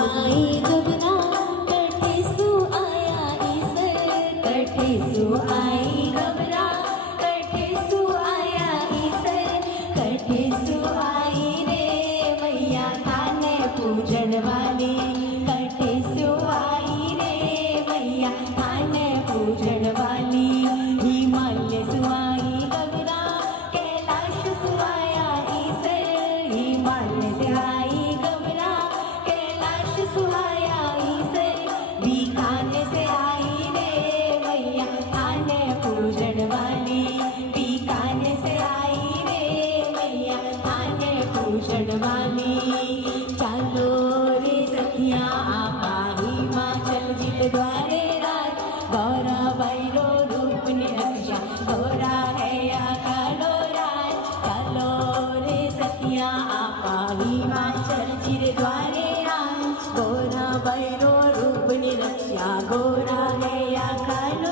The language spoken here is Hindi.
आई घबरा कठे सु आया ईसर कठे सु आई घबरा कठे सु आया ईसर कठे सु आई रे मैया थाने पूजन वाली कठे सु आई रे मैया थाने पूजन वाली हिमालय सु आई घबरा कैलाश सु आया ईसर हिमालय से आई घबरा कैलाश सु आया ईसर बीकानेर से आई रे मैया थाने पूजन वाली बीकानेर से आई रे मैया थाने पूजन वाली चालो रे सखिया आपा हिमाचल जिल द्वारे राज गौरा भैरो रूप निरक्षा गौरा है या कालो राज चलो रे सखिया आपा हिमाचल जिल द्वारे राज गौरा भैरो रूप निरक्षा गौरा है या कालो